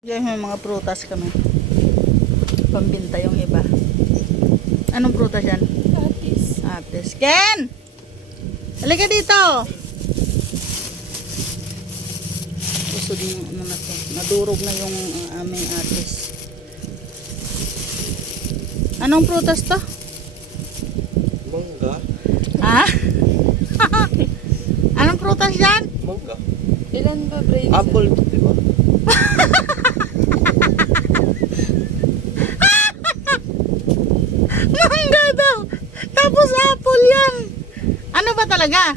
Diyan may mga prutas kami. Pambinta yung iba. Anong prutas yan? Atis. Atis. Ken! Halika dito! Usod yung ano na to. Nadurog na yung aming atis. Anong prutas to? Mangga. Ha? Anong prutas yan? Mangga. Ilan ba, Brady? Apple, di ba? Mangga daw! Tapos apple yan! Ano ba talaga?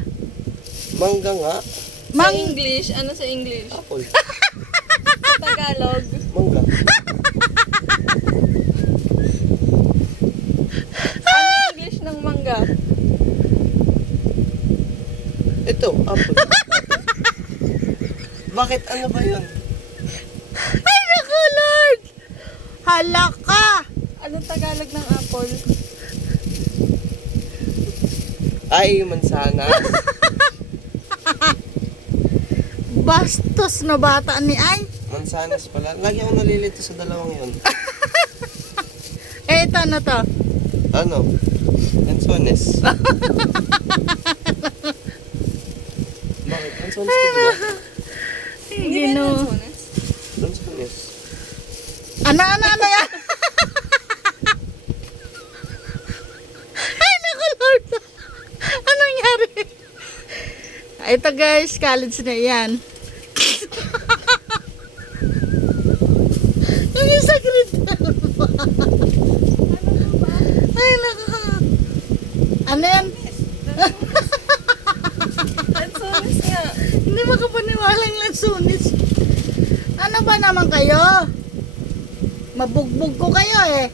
Mangga nga. Sa English, ano sa English? Apple. Sa Tagalog. Mangga. Ano English ng mangga? Ito, apple. Bakit? Ano ba yun? Ay, naku, Lord! Hala ka! Anong Tagalog ng apple? Ay, mansanas. Bastos na bata ni Ay. Mansanas pala. Lagi ako nalilito sa dalawang yun. Eh, ito ano to? Ano? Lansones. Bakit? Lansones ka ba? Hindi ba Gino. lansones? Lansones. Ano yan? Ay, naku, Lord! Anong nangyari? Ito guys, college na yan. Yung isa grade 12 pa. Ay, naku. Ano yan? Lansones nga. Hindi makapaniwalang lansunis. Ano ba naman kayo? Mabugbog ko kayo eh.